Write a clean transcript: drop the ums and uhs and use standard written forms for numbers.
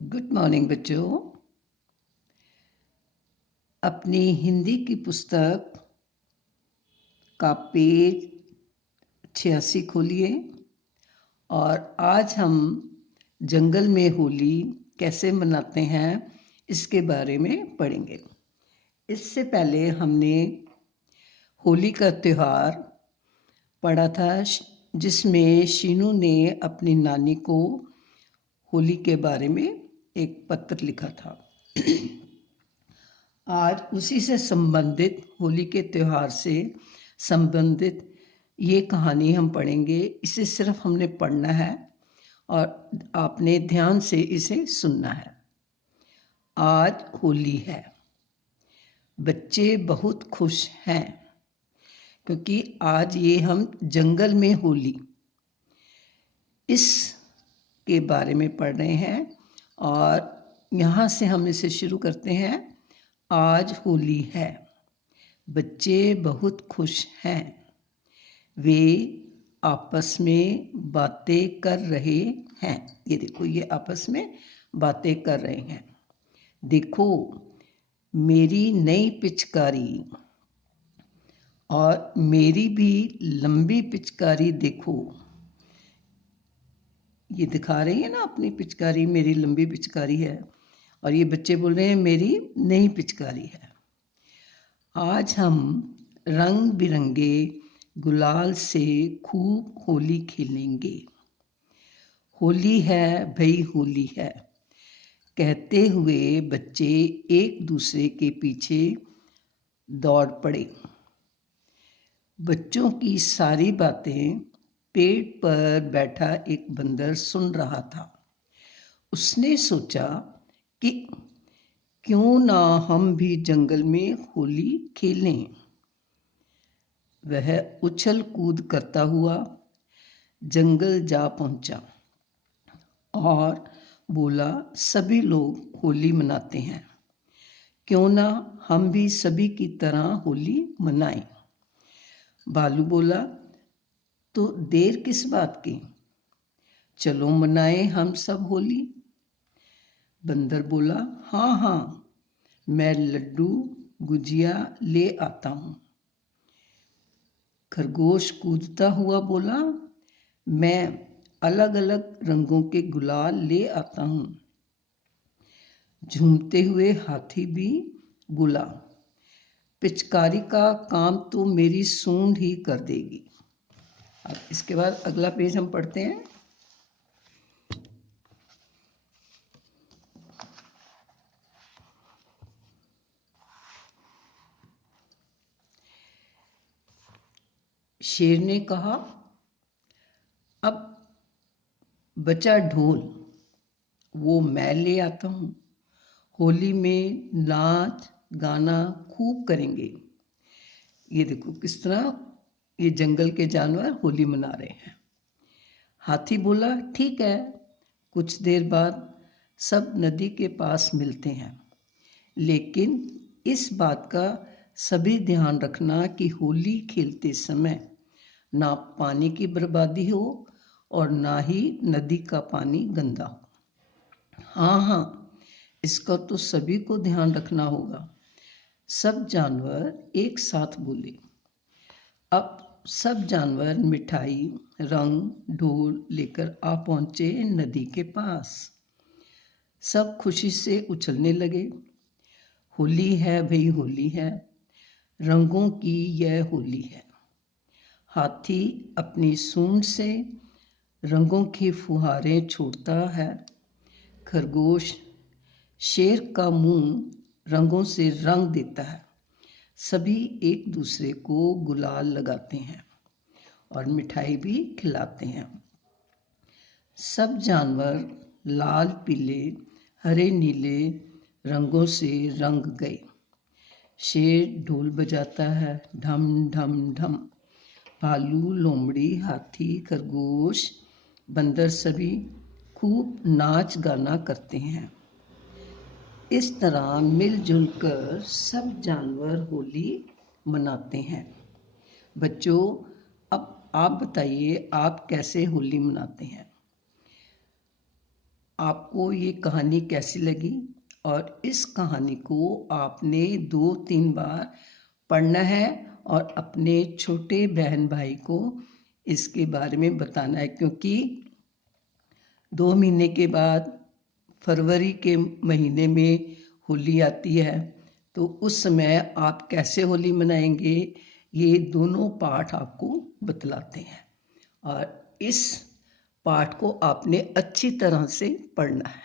Good morning बच्चों। अपनी हिंदी की पुस्तक का पेज 86 खोलिए और आज हम जंगल में होली कैसे मनाते हैं इसके बारे में पढ़ेंगे। इससे पहले हमने होली का त्यौहार पढ़ा था जिसमें शीनू ने अपनी नानी को होली के बारे में एक पत्र लिखा था। आज उसी से संबंधित होली के त्यौहार से संबंधित ये कहानी हम पढ़ेंगे। इसे सिर्फ हमने पढ़ना है और आपने ध्यान से इसे सुनना है। आज होली है। बच्चे बहुत खुश हैं क्योंकि आज ये हम जंगल में होली इस के बारे में पढ़ रहे हैं और यहाँ से हम इसे शुरू करते हैं। आज होली है। बच्चे बहुत खुश हैं। वे आपस में बातें कर रहे हैं। ये देखो, ये आपस में बातें कर रहे हैं। देखो मेरी नई पिचकारी और मेरी भी लंबी पिचकारी देखो। ये दिखा रही है ना अपनी पिचकारी, मेरी लंबी पिचकारी है और ये बच्चे बोल रहे हैं मेरी नई पिचकारी है। आज हम रंग बिरंगे गुलाल से खूब होली खेलेंगे। होली है भाई होली है, कहते हुए बच्चे एक दूसरे के पीछे दौड़ पड़े। बच्चों की सारी बातें पेड़ पर बैठा एक बंदर सुन रहा था। उसने सोचा कि क्यों ना हम भी जंगल में होली खेलें। वह उछल कूद करता हुआ जंगल जा पहुंचा और बोला, सभी लोग होली मनाते हैं, क्यों ना हम भी सभी की तरह होली मनाएं। भालू बोला, तो देर किस बात की, चलो मनाएं हम सब होली। बंदर बोला, हाँ हाँ, मैं लड्डू गुजिया ले आता हूँ। खरगोश कूदता हुआ बोला, मैं अलग अलग रंगों के गुलाल ले आता हूँ। झूमते हुए हाथी भी बोला, पिचकारी का काम तो मेरी सूंड ही कर देगी। अब इसके बाद अगला पेज हम पढ़ते हैं। शेर ने कहा, अब बचा ढोल, वो मैं ले आता हूँ। होली में नाच गाना खूब करेंगे। ये देखो किस तरह ये जंगल के जानवर होली मना रहे हैं। हाथी बोला, ठीक है। कुछ देर बाद सब नदी के पास मिलते हैं, लेकिन इस बात का सभी ध्यान रखना कि होली खेलते समय ना पानी की बर्बादी हो और ना ही नदी का पानी गंदा हो। हाँ हाँ, इसका तो सभी को ध्यान रखना होगा, सब जानवर एक साथ बोले। अब सब जानवर मिठाई रंग ढोल लेकर आ पहुंचे नदी के पास। सब खुशी से उछलने लगे। होली है भाई होली है, रंगों की यह होली है। हाथी अपनी सूंड से रंगों की फुहारें छोड़ता है। खरगोश शेर का मुंह रंगों से रंग देता है। सभी एक दूसरे को गुलाल लगाते हैं और मिठाई भी खिलाते हैं। सब जानवर लाल पीले हरे नीले रंगों से रंग गए। शेर ढोल बजाता है, ढम ढम ढम। भालू लोमड़ी हाथी खरगोश बंदर सभी खूब नाच गाना करते हैं। इस तरह मिलजुल कर सब जानवर होली मनाते हैं। बच्चों, अब आप बताइए आप कैसे होली मनाते हैं। आपको ये कहानी कैसी लगी और इस कहानी को आपने 2-3 बार पढ़ना है और अपने छोटे बहन भाई को इसके बारे में बताना है, क्योंकि 2 महीने के बाद फरवरी के महीने में होली आती है। तो उस समय आप कैसे होली मनाएंगे, ये दोनों पाठ आपको बतलाते हैं और इस पाठ को आपने अच्छी तरह से पढ़ना है।